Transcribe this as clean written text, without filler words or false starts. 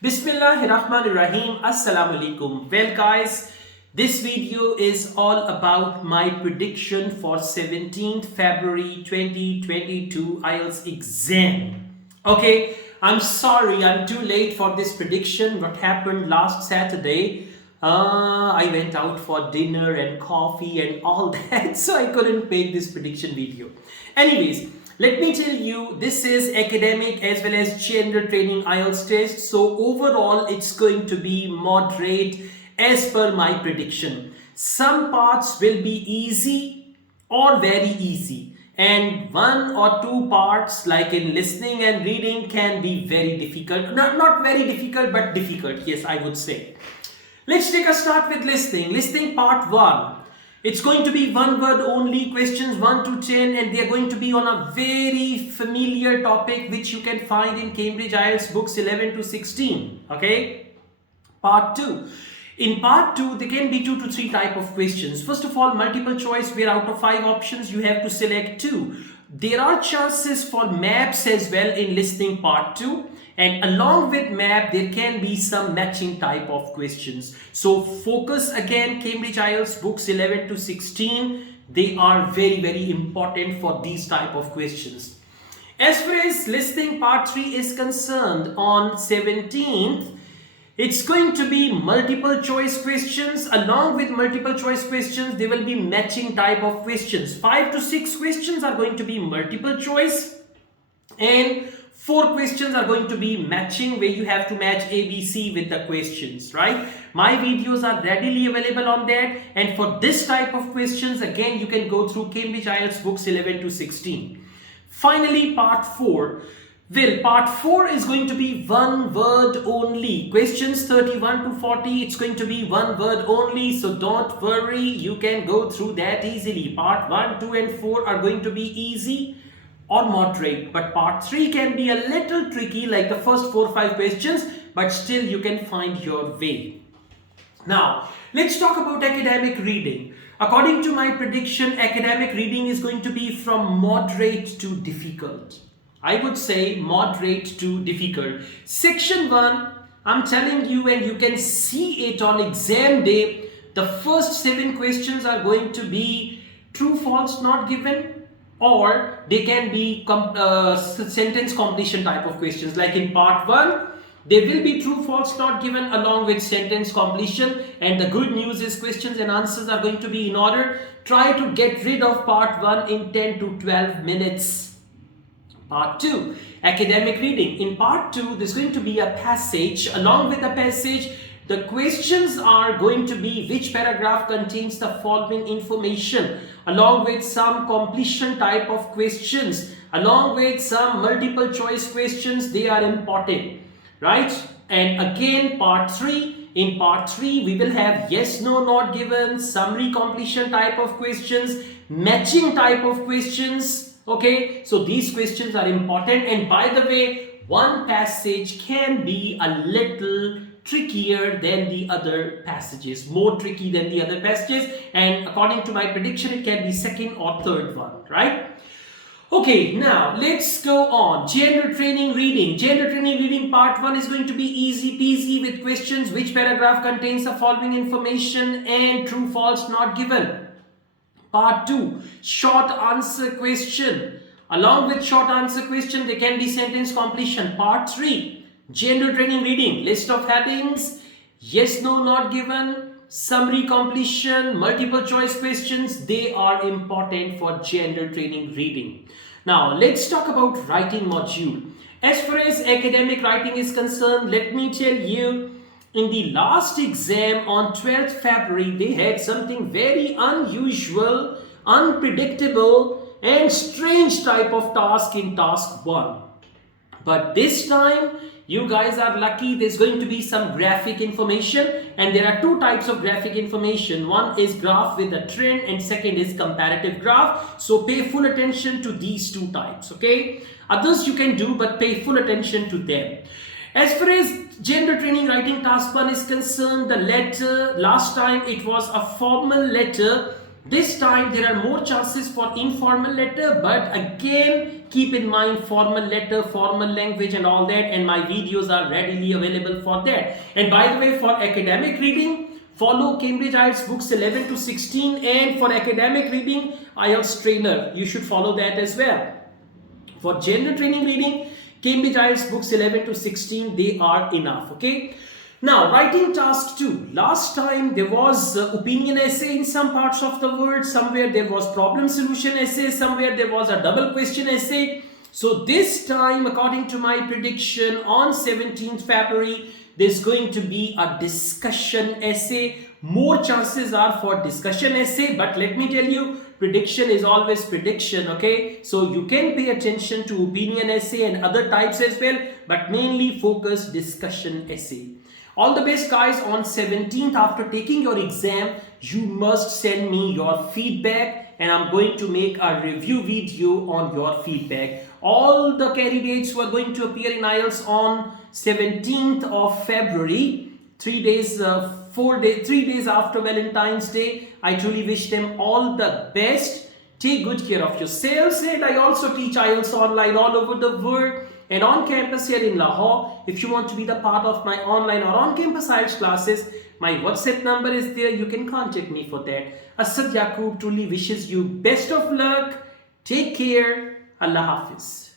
Bismillahirrahmanirrahim. Assalamu alaikum. Well, guys, this video is all about my prediction for 17th February 2022 IELTS exam. Okay, I'm sorry, I'm too late for this prediction. What happened last Saturday? I went out for dinner and coffee and all that, so I couldn't make this prediction video. Anyways, let me tell you, this is academic as well as gender training IELTS test. So overall, it's going to be moderate as per my prediction. Some parts will be easy or very easy. And one or two parts like in listening and reading can be very difficult. Not very difficult, but difficult. Yes, I would say. Let's take a start with listening. Listening part 1. It's going to be one word only, questions 1 to 10, and they are going to be on a very familiar topic which you can find in Cambridge IELTS books 11 to 16. Okay? Part 2. In part 2, there can be 2 to 3 type of questions. First of all, multiple choice, where out of 5 options you have to select 2. There are chances for maps as well in listening part 2. And along with map, there can be some matching type of questions. So focus again, Cambridge IELTS books 11 to 16. They are very, very important for these type of questions. As far as listening part 3 is concerned, on 17th, it's going to be multiple choice questions. Along with multiple choice questions, there will be matching type of questions. 5 to 6 questions are going to be multiple choice, and 4 questions are going to be matching, where you have to match ABC with the questions, right? My videos are readily available on that, and for this type of questions, again, you can go through Cambridge IELTS books 11 to 16. Finally, part 4. Well, part 4 is going to be one word only. Questions 31 to 40, it's going to be one word only. So don't worry, you can go through that easily. Part 1, 2 and 4 are going to be easy or moderate. But part 3 can be a little tricky, like the first 4 or 5 questions. But still you can find your way. Now, let's talk about academic reading. According to my prediction, academic reading is going to be from moderate to difficult. I would say moderate to difficult. Section 1, I'm telling you, and you can see it on exam day, the first 7 questions are going to be true, false, not given, or they can be sentence completion type of questions. Like in part 1, there will be true, false, not given along with sentence completion, and the good news is questions and answers are going to be in order. Try to get rid of part 1 in 10 to 12 minutes. Part 2, academic reading. In part 2, there's going to be a passage. Along with the passage, the questions are going to be which paragraph contains the following information, along with some completion type of questions, along with some multiple choice questions. They are important, right? And again, part 3. In part 3, we will have yes, no, not given, summary completion type of questions, matching type of questions. Okay, so these questions are important, and by the way, one passage can be a little trickier than the other passages, more tricky than the other passages, and according to my prediction, it can be second or third one, right? Okay, now let's go on. Gender training reading. Gender training reading part 1 is going to be easy peasy with questions which paragraph contains the following information and true, false, not given. Part 2, short answer question. Along with short answer question, there can be sentence completion. Part 3, gender training reading. List of headings, yes, no, not given, summary completion, multiple choice questions. They are important for gender training reading. Now, let's talk about writing module. As far as academic writing is concerned, let me tell you, in the last exam on 12th February, they had something very unusual, unpredictable, and strange type of task in task 1. But this time, you guys are lucky. There's going to be some graphic information, and there are 2 types of graphic information. One is graph with a trend, and second is comparative graph. So pay full attention to these 2 types, okay? Others you can do, but pay full attention to them. As far as gender training writing task 1 is concerned, the letter, last time it was a formal letter This time there are more chances for informal letter, but again keep in mind formal letter, formal language and all that, and my videos are readily available for that. And by the way, for academic reading, follow Cambridge IELTS books 11 to 16, and for academic reading, IELTS trainer, you should follow that as well. For general training reading, Cambridge IELTS books 11 to 16, they are enough, okay? Now, writing task 2. Last time there was opinion essay in some parts of the world, somewhere there was problem solution essay, somewhere there was a double question essay. So this time, according to my prediction, on 17th February, there's going to be a discussion essay. More chances are for discussion essay, but let me tell you, prediction is always prediction, okay? So you can pay attention to opinion essay and other types as well, but mainly focus discussion essay. All the best guys. On 17th, after taking your exam, you must send me your feedback and I'm going to make a review video on your feedback. All the candidates who are going to appear in IELTS on 17th of February, 3 days after Valentine's Day, I truly wish them all the best. Take good care of yourselves, and I also teach IELTS online all over the world and on campus here in Lahore. If you want to be the part of my online or on-campus IELTS classes, my WhatsApp number is there. You can contact me for that. Asad Yaqub truly wishes you best of luck. Take care. Allah Hafiz.